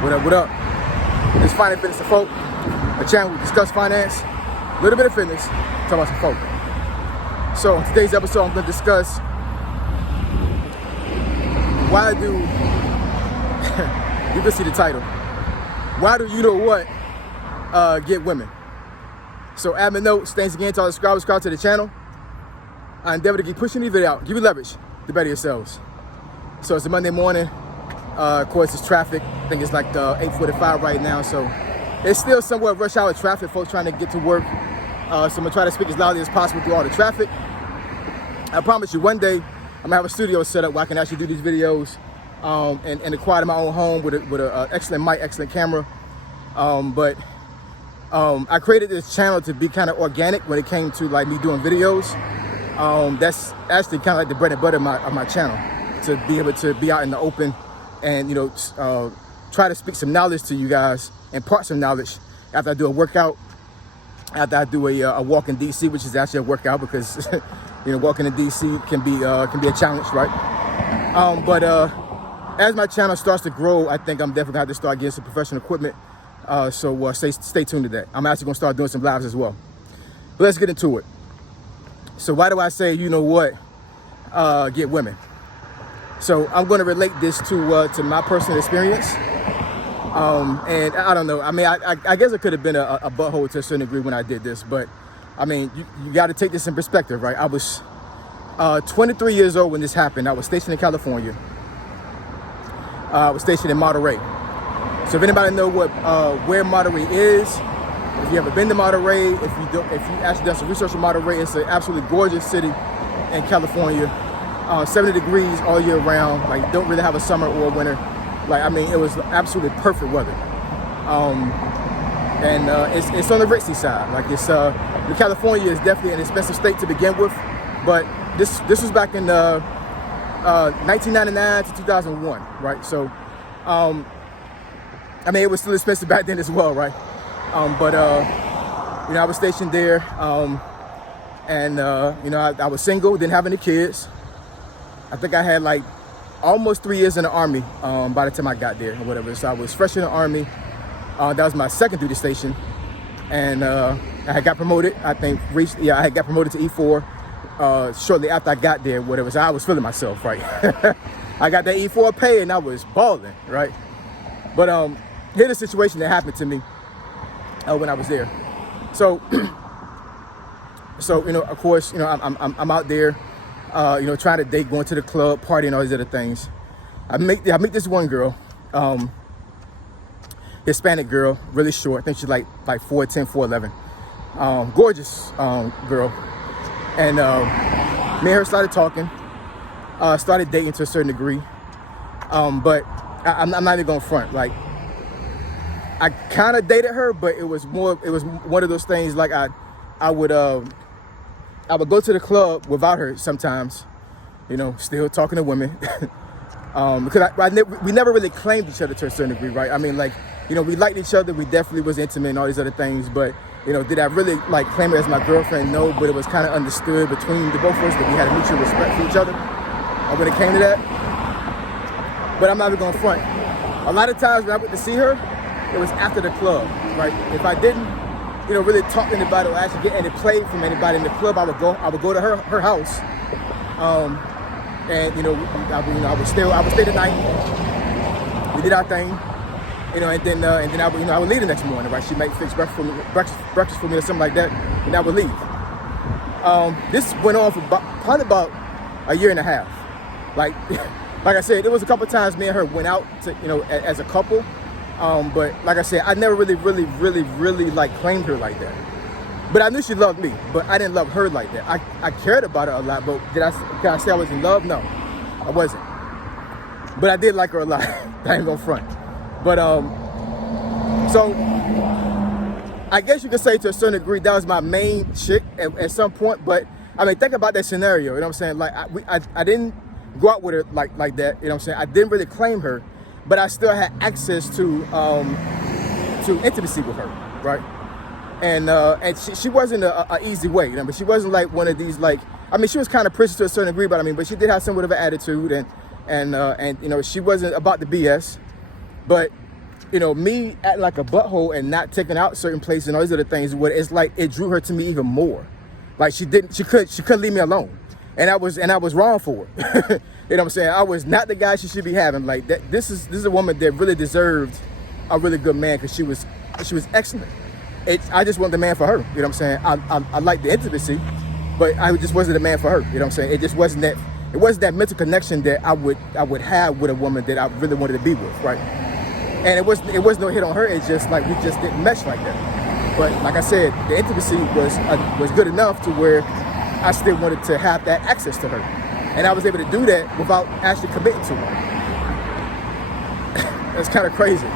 What up, what up? It's Finance Fitness and Folk, a channel we discuss finance, a little bit of fitness, talk about some folk. So in today's episode, I'm going to discuss why do, you can see the title, why do you know what get women? So admin notes, thanks again to all the subscribers to the channel. I endeavor to keep pushing these videos out, give you leverage to better yourselves. So it's a Monday morning. Of course, it's traffic. I think it's like 8:45 right now, so it's still somewhat rush hour traffic. Folks trying to get to work. So I'm gonna try to speak as loudly as possible through all the traffic. I promise you, one day I'm gonna have a studio set up where I can actually do these videos in the quiet of my own home with an excellent mic, excellent camera. But I created this channel to be kind of organic when it came to like me doing videos. That's actually kind of like the bread and butter of my channel, to be able to be out in the open and, you know, try to speak some knowledge to you guys, impart some knowledge after I do a workout, after I do a walk in DC, which is actually a workout because, you know, walking in DC can be a challenge, right? But as my channel starts to grow, I think I'm definitely gonna have to start getting some professional equipment. So stay tuned to that. I'm actually gonna start doing some lives as well. But let's get into it. So why do I say, you know what, get women? So I'm going to relate this to my personal experience, and I don't know. I mean, I guess it could have been a butthole to a certain degree when I did this, but I mean, you got to take this in perspective, right? I was 23 years old when this happened. I was stationed in California. I was stationed in Monterey. So if anybody know where Monterey is, if you ever been to Monterey, if you actually done some research on Monterey, it's an absolutely gorgeous city in California. 70 degrees all year round. Like, don't really have a summer or a winter. Like, I mean, it was absolutely perfect weather. It's on the ritzy side. Like, it's California is definitely an expensive state to begin with, but this was back in 1999 to 2001, right? So, I mean, it was still expensive back then as well, right? You know, I was stationed there, you know, I was single, didn't have any kids. I think I had like almost 3 years in the Army by the time I got there or whatever. So I was fresh in the Army. That was my second duty station. And I had got promoted, I think, I had got promoted to E4 shortly after I got there, whatever. So I was feeling myself, right? I got that E4 pay and I was balling, right? But here's the situation that happened to me when I was there. So, you know, of course, you know, I'm out there. You know, trying to date, going to the club, party, and all these other things. I meet this one girl, Hispanic girl, really short. I think she's like 4'10", 4'11", gorgeous girl. And me and her started talking, started dating to a certain degree. But I'm not even gonna front. Like, I kind of dated her, but it was one of those things. Like I would go to the club without her sometimes, you know, still talking to women, because we never really claimed each other to a certain degree, right? I mean, like, you know, we liked each other, we definitely was intimate and all these other things, but, you know, did I really like claim her as my girlfriend? No, but it was kind of understood between the both of us that we had a mutual respect for each other when it came to that. But I'm not even gonna front. A lot of times when I went to see her, it was after the club, right? If I didn't, you know, really talk to anybody or actually get any play from anybody in the club, I would go to her house, and, you know, I would stay the night. We did our thing, you know, and then I would leave the next morning, right? She might fix breakfast for me or something like that, and I would leave. This went on for probably about a year and a half. Like I said, there was a couple of times me and her went out to, you know, as a couple. But like I said, I never really like claimed her like that. But I knew she loved me, but I didn't love her like that. I cared about her a lot, but can I say I was in love? No, I wasn't. But I did like her a lot. I ain't gonna front. But so I guess you could say to a certain degree that was my main chick at some point. But I mean, think about that scenario. You know what I'm saying? Like I didn't go out with her like that. You know what I'm saying? I didn't really claim her, but I still had access to intimacy with her, right? And she wasn't a easy way, you know, but she wasn't like one of these, like, I mean, she was kind of precious to a certain degree, but she did have somewhat of an attitude, and you know, she wasn't about the BS, but you know, me acting like a butthole and not taking out certain places and all these other things, what it's like, it drew her to me even more. Like she couldn't leave me alone. And I was wrong for it. You know what I'm saying? I was not the guy she should be having. Like that, this is a woman that really deserved a really good man, because she was excellent. I just wasn't the man for her. You know what I'm saying? I like the intimacy, but I just wasn't the man for her. You know what I'm saying? It just wasn't that mental connection that I would have with a woman that I really wanted to be with, right? And it was no hit on her. It's just like we just didn't mesh like that. But like I said, the intimacy was good enough to where I still wanted to have that access to her, and I was able to do that without actually committing to her. That's kind of crazy.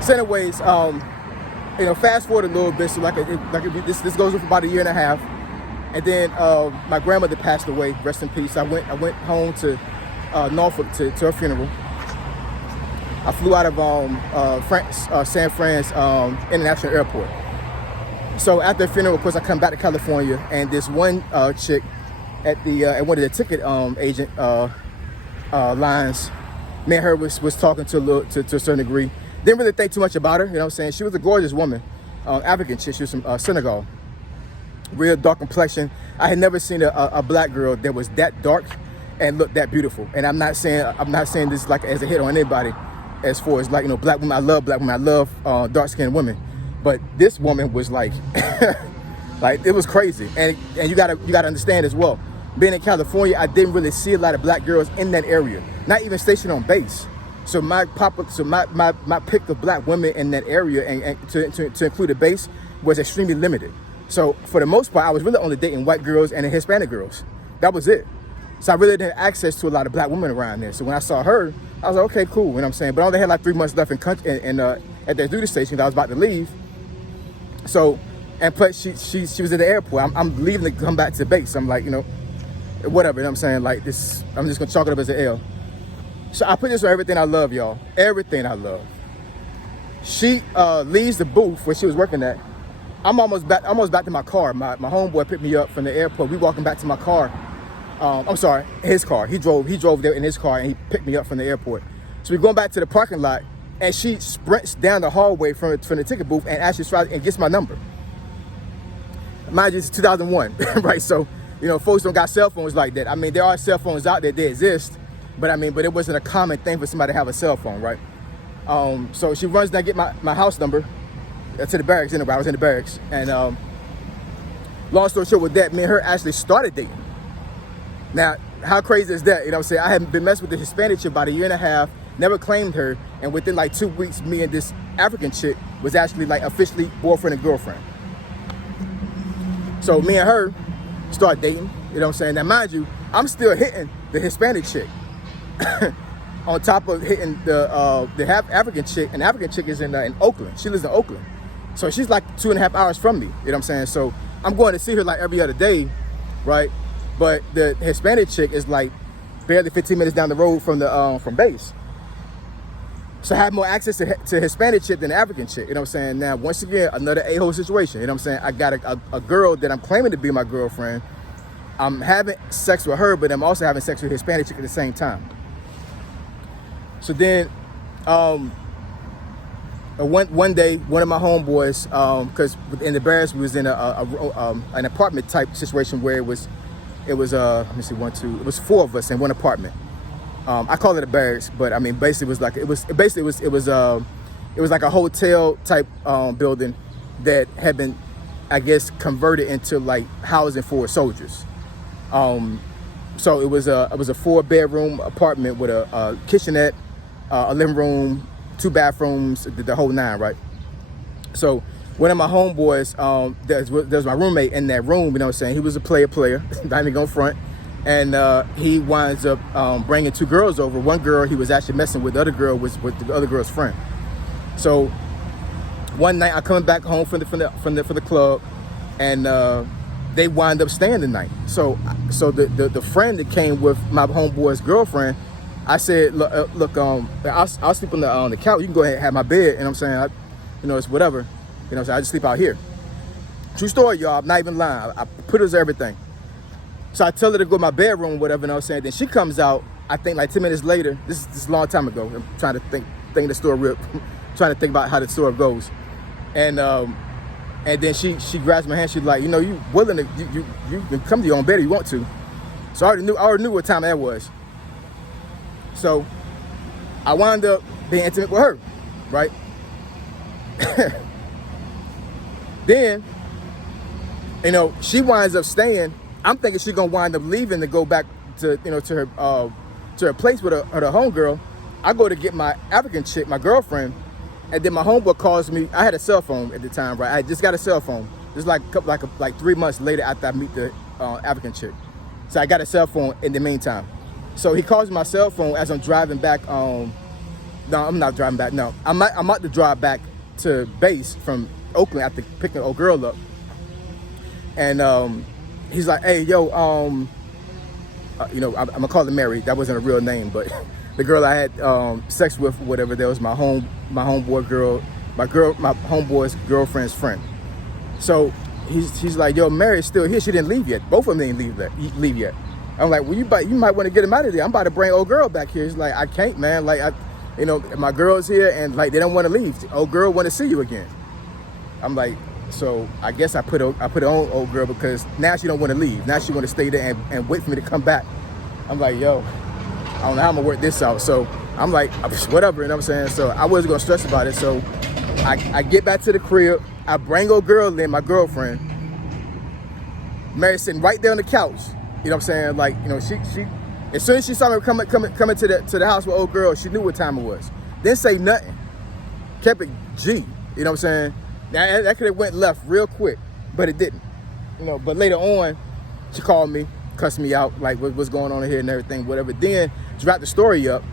So anyways, you know, fast forward a little bit. So this goes on for about a year and a half, and then my grandmother passed away. Rest in peace. I went home to Norfolk to her funeral. I flew out of San Fran's International Airport. So after the funeral, of course, I come back to California, and this one chick at one of the ticket agent lines, me and her was talking to a certain degree. Didn't really think too much about her, you know what I'm saying? She was a gorgeous woman, African chick. She was from Senegal, real dark complexion. I had never seen a black girl that was that dark and looked that beautiful. And I'm not saying this like as a hit on anybody, as far as like, you know, black women. I love black women. I love dark skinned women. But this woman was like, like it was crazy. And you gotta understand as well. Being in California, I didn't really see a lot of black girls in that area, not even stationed on base. So my pick of black women in that area and to include a base was extremely limited. So for the most part, I was really only dating white girls and Hispanic girls. That was it. So I really didn't have access to a lot of black women around there. So when I saw her, I was like, okay, cool. You know what I'm saying? But I only had like 3 months left at their duty station that I was about to leave. So, and plus she was at the airport. I'm leaving to come back to the base. I'm like, you know, whatever. You know what I'm saying? Like this, I'm just gonna chalk it up as an L. So I put this on everything I love, y'all. Everything I love. She leaves the booth where she was working at. I'm almost back to my car. My homeboy picked me up from the airport. We walking back to my car. I'm sorry, his car. He drove there in his car, and he picked me up from the airport. So we're going back to the parking lot, and she sprints down the hallway from the ticket booth and actually tries and gets my number. Mind you, it's 2001, right? So, you know, folks don't got cell phones like that. I mean, there are cell phones out there, they exist, but it wasn't a common thing for somebody to have a cell phone, right? So she runs down, get my house number to the barracks. Anyway, I was in the barracks, and long story short, with that, me and her actually started dating. Now, how crazy is that? You know what I'm saying? I had been messing with the Hispanic chick about a year and a half, never claimed her, and within like 2 weeks, me and this African chick was actually like officially boyfriend and girlfriend. So me and her started dating, you know what I'm saying? Now, mind you, I'm still hitting the Hispanic chick on top of hitting the half African chick, and the African chick is in Oakland. She lives in Oakland. So she's like 2.5 hours from me, you know what I'm saying? So I'm going to see her like every other day, right? But the Hispanic chick is like barely 15 minutes down the road from base. So I have more access to Hispanic chick than the African chick, you know what I'm saying? Now, once again, another a-hole situation, you know what I'm saying? I got a girl that I'm claiming to be my girlfriend. I'm having sex with her, but I'm also having sex with a Hispanic chick at the same time. So then, one day, one of my homeboys, because in the barracks we was in an apartment type situation where it was let me see, it was 4 of us in one apartment. I call it a barracks, but I mean basically it was like a hotel type building that had been, I guess, converted into like housing for soldiers. So it was a 4-bedroom apartment with a kitchenette, a living room, 2 bathrooms, the whole 9, right? So one of my homeboys, there's my roommate in that room, you know what I'm saying? He was a player, not even going front. And he winds up bringing 2 girls over. One girl he was actually messing with, the other girl was with the other girl's friend. So one night I'm coming back home from the club, and they wind up staying the night. So the friend that came with my homeboy's girlfriend, I said, look, I'll sleep on the couch. You can go ahead and have my bed. And I'm saying, it's whatever. You know what I'm saying? I just sleep out here. True story, y'all. I'm not even lying. I put her as everything. So I tell her to go to my bedroom, whatever, you know what I'm saying? Then she comes out, I think like 10 minutes later. This is a long time ago. I'm trying to think the story real. trying to think about how the story goes. And then she grabs my hand. She's like, you know, you willing to, you can come to your own bed if you want to. So I already knew what time that was. So I wound up being intimate with her, right? Then, you know, she winds up staying. I'm thinking she's gonna wind up leaving to go back to, you know, to her place with her homegirl. I go to get my African chick, my girlfriend, and then my homeboy calls me. I had a cell phone at the time, right? I just got a cell phone. Just like 3 months later after I meet the African chick. So I got a cell phone in the meantime. So he calls my cell phone as I'm driving back. No, I'm not driving back. No, I'm about to drive back to base from Oakland after picking an old girl up. And he's like, hey, yo, you know, I'm gonna call her Mary. That wasn't a real name, but the girl I had sex with, whatever, that was my homeboy girl, my homeboy's girlfriend's friend. So he's like, yo, Mary's still here. She didn't leave yet. Both of them didn't leave yet. I'm like, well, you might want to get him out of there. I'm about to bring old girl back here. He's like, I can't, man. Like, you know, my girl's here, and like they don't want to leave. The old girl want to see you again. I'm like, so I guess I put her on old girl because now she don't want to leave. Now she want to stay there and wait for me to come back. I'm like, yo, I don't know how I'm gonna work this out. So I'm like, whatever, you know what I'm saying? So I wasn't gonna stress about it. So I get back to the crib. I bring old girl in, my girlfriend. Mary sitting right there on the couch. You know what I'm saying? Like, you know, she as soon as she saw me coming to the house with old girl, she knew what time it was. Didn't say nothing. Kept it G. You know what I'm saying? Now, that could have went left real quick, but it didn't. You know, but later on, she called me, cussed me out, like what's going on here and everything, whatever. Then dropped the story up.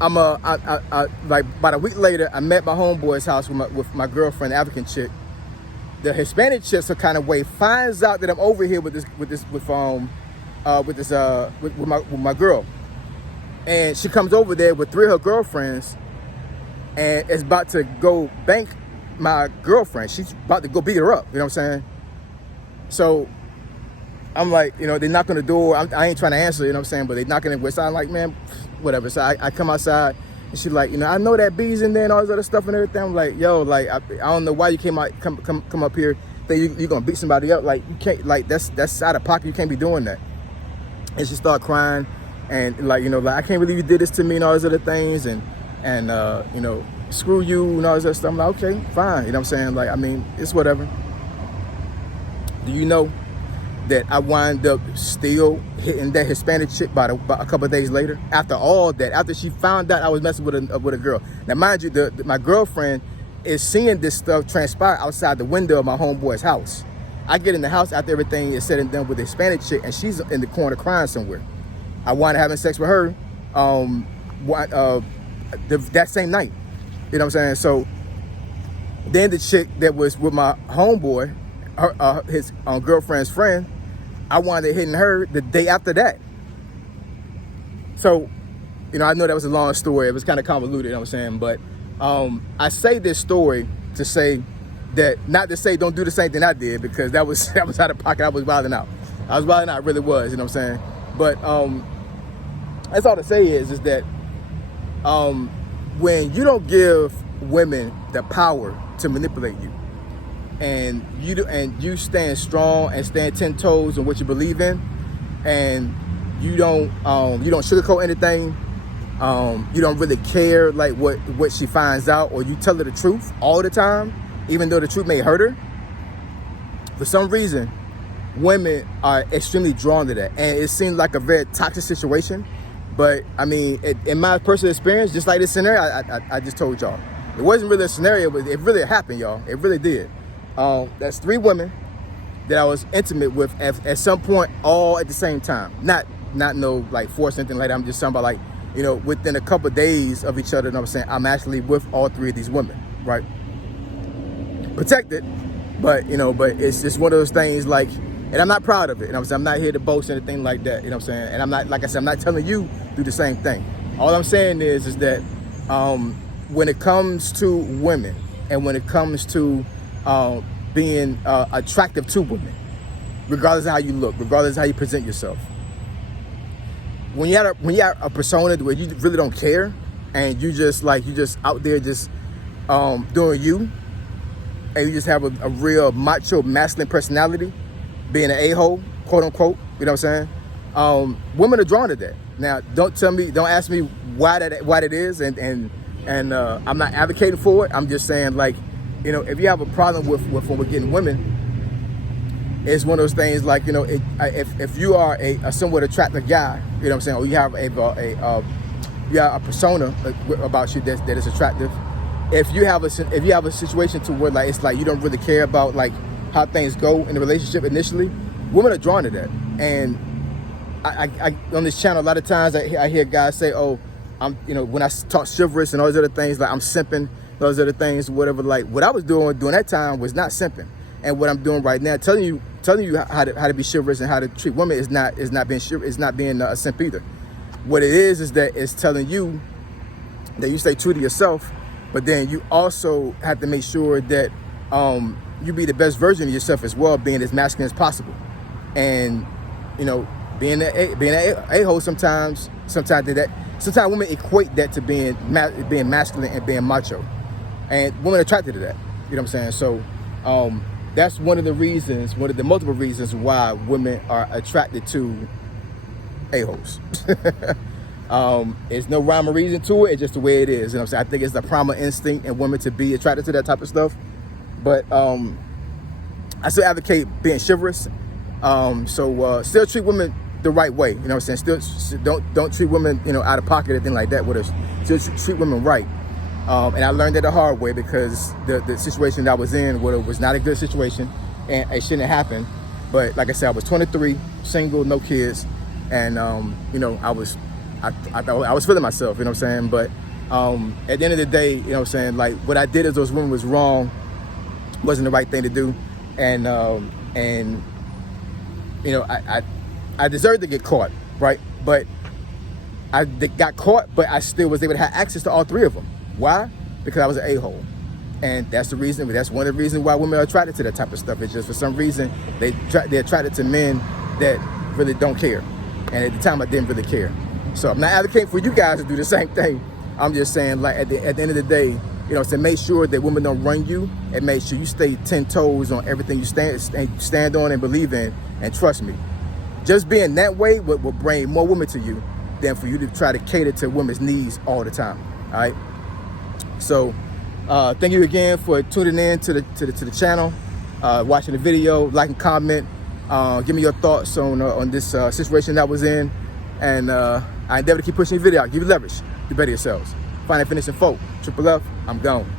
Like about a week later, I met my homeboy's house with my girlfriend, the African chick. The Hispanic chick, some kind of way, finds out that I'm over here with my girl, and she comes over there with 3 of her girlfriends, and is about to go bank my girlfriend. She's about to go beat her up. You know what I'm saying? So I'm like, you know, they knock on the door. I ain't trying to answer, you know what I'm saying? But they knocking on the door. I'm like, man, whatever. So I come outside, and she's like, you know, I know that B's in there and all this other stuff and everything. I'm like, yo, like, I don't know why you come up here think you're gonna beat somebody up. Like, you can't, like, that's out of pocket. You can't be doing that. And she started crying, and like, you know, like, I can't believe you did this to me and all those other things, and you know, screw you and all this other stuff. I'm like, okay, fine. You know what I'm saying? Like, I mean, it's whatever. Do you know that I wind up still hitting that Hispanic chick about a couple of days later? After all that, after she found out I was messing with a girl. Now, mind you, my girlfriend is seeing this stuff transpire outside the window of my homeboy's house. I get in the house after everything is said and done with the Hispanic chick, and she's in the corner crying somewhere. I wound up having sex with her that same night. You know what I'm saying? So then the chick that was with my homeboy, his girlfriend's friend, I wound up hitting her the day after that. So, you know, I know that was a long story. It was kind of convoluted, you know what I'm saying? But I say this story to say that, not to say don't do the same thing I did, because that was out of pocket. I was wilding out. I really was, you know what I'm saying? But that's all to say is that when you don't give women the power to manipulate you, and you stand strong and stand 10 toes on what you believe in, and you don't sugarcoat anything, you don't really care like what she finds out, or you tell her the truth all the time, even though the truth may hurt her. For some reason, women are extremely drawn to that, and it seems like a very toxic situation. But I mean, in my personal experience, just like this scenario I just told y'all, it wasn't really a scenario, but it really happened, y'all. It really did. That's 3 women that I was intimate with at some point, all at the same time. Not no like force anything like that. I'm just talking about, like, you know, within a couple of days of each other. You know what I'm saying? I'm actually with all 3 of these women, right? Protected, but you know, but it's just one of those things, like, and I'm not proud of it. You know what I'm saying? I'm not here to boast or anything like that. You know what I'm saying? And I'm not, like I said, I'm not telling you to do the same thing. All I'm saying is that when it comes to women, and when it comes to being attractive to women, regardless of how you look, regardless of how you present yourself, when you have a persona where you really don't care, and you just out there just doing you, and you just have a real macho masculine personality, being an a-hole, quote unquote, you know what I'm saying? Women are drawn to that. Now, don't ask me why that is, and I'm not advocating for it. I'm just saying, like, you know, if you have a problem with when we're getting women, it's one of those things, like, you know, if you are a somewhat attractive guy, you know what I'm saying, or you have a persona about you that is attractive. If you have a situation to where, like, it's like you don't really care about, like, how things go in the relationship initially, women are drawn to that. And I on this channel, a lot of times I hear guys say, oh, I'm, you know, when I talk chivalrous and all those other things, like I'm simping, those other things, whatever. Like, what I was doing during that time was not simping, and what I'm doing right now, telling you how to be chivalrous and how to treat women is not being a simp either. What it is that it's telling you that you stay true to yourself, but then you also have to make sure that you be the best version of yourself as well, being as masculine as possible. And, you know, being an a-hole sometimes women equate that to being masculine and being macho, and women are attracted to that. You know what I'm saying? So that's one of the multiple reasons why women are attracted to a-holes. There's no rhyme or reason to it. It's just the way it is. You know what I'm saying? I think it's the primal instinct in women to be attracted to that type of stuff. But I still advocate being chivalrous. So still treat women the right way. You know what I'm saying? Still don't treat women, you know, out of pocket or anything like that with us. Still treat women right. And I learned that the hard way, because the situation that I was in was not a good situation, and it shouldn't have happened. But like I said, I was 23, single, no kids, and you know, I was feeling myself, you know what I'm saying? But at the end of the day, you know what I'm saying, like, what I did as those women was wrong, wasn't the right thing to do, and you know, I deserved to get caught, right? But I got caught, but I still was able to have access to all three of them. Why? Because I was an a-hole. And that's the reason, that's one of the reasons why women are attracted to that type of stuff. It's just, for some reason, they're attracted to men that really don't care. And at the time, I didn't really care. So I'm not advocating for you guys to do the same thing. I'm just saying, like, at the end of the day, you know, to make sure that women don't run you, and make sure you stay 10 toes on everything you stand on and believe in. And trust me, just being that way will bring more women to you than for you to try to cater to women's needs all the time. All right. So thank you again for tuning in to the channel, watching the video, like and comment. Give me your thoughts on this situation that I was in, and I endeavor to keep pushing the video out. Give you leverage. Do better yourselves. Find that finishing folk. Triple F. I'm gone.